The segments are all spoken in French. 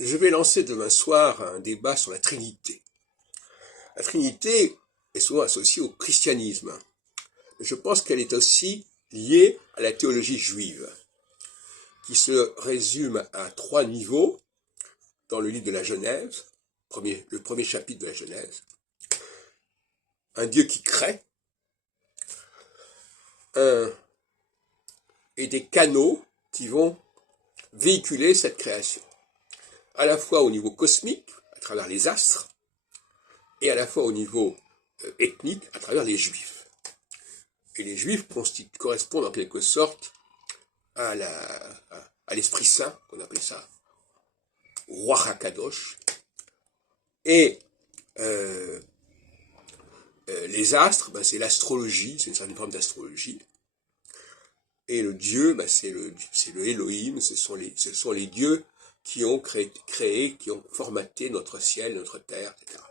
Je vais lancer demain soir un débat sur la Trinité. La Trinité est souvent associée au christianisme. Je pense qu'elle est aussi liée à la théologie juive, qui se résume à 3 niveaux dans le livre de la Genèse, le premier chapitre de la Genèse. Un Dieu qui crée, et des canaux qui vont véhiculer cette création, à la fois au niveau cosmique, à travers les astres, et à la fois au niveau ethnique, à travers les Juifs. Et les Juifs correspondent en quelque sorte à l'Esprit Saint, qu'on appelle ça Ruach HaKadosh, et les astres, c'est l'astrologie, c'est une certaine forme d'astrologie, et le Dieu, c'est le Elohim, ce sont les dieux qui ont créé, qui ont formaté notre ciel, notre terre, etc.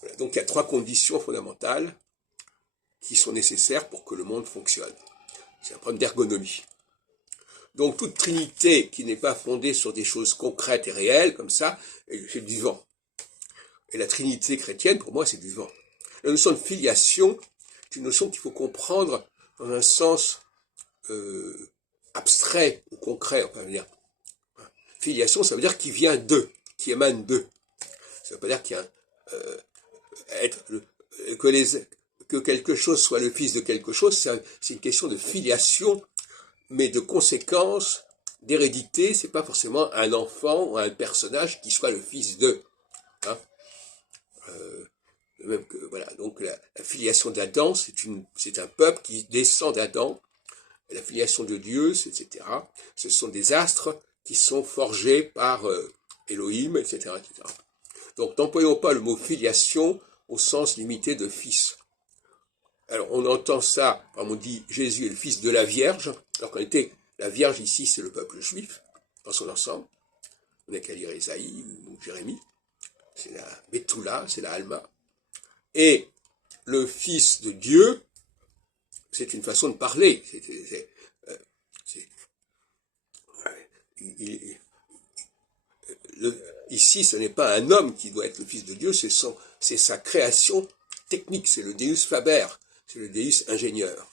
Voilà. Donc il y a 3 conditions fondamentales qui sont nécessaires pour que le monde fonctionne. C'est un problème d'ergonomie. Donc toute trinité qui n'est pas fondée sur des choses concrètes et réelles, comme ça, c'est du vent. Et la trinité chrétienne, pour moi, c'est du vent. La notion de filiation, c'est une notion qu'il faut comprendre dans un sens abstrait ou concret, on peut dire. Filiation, ça veut dire qui vient d'eux, qui émane d'eux. Ça veut pas dire qu'il y a que quelque chose soit le fils de quelque chose, c'est une question de filiation, mais de conséquence, d'hérédité. C'est pas forcément un enfant ou un personnage qui soit le fils d'eux. Hein. Même que, voilà, donc la filiation d'Adam, c'est un peuple qui descend d'Adam. La filiation de Dieu, etc. Ce sont des astres qui sont forgés par Elohim, etc., etc. Donc n'employons pas le mot filiation au sens limité de fils. Alors on entend ça, on dit Jésus est le fils de la Vierge, alors qu'en réalité, la Vierge ici, c'est le peuple juif, dans son ensemble. On n'a qu'à lire Ésaïe ou Jérémie. C'est la Betula, c'est la Alma. Et le fils de Dieu, c'est une façon de parler. Ici, ce n'est pas un homme qui doit être le fils de Dieu, c'est sa création technique, c'est le Deus Faber, c'est le Deus ingénieur.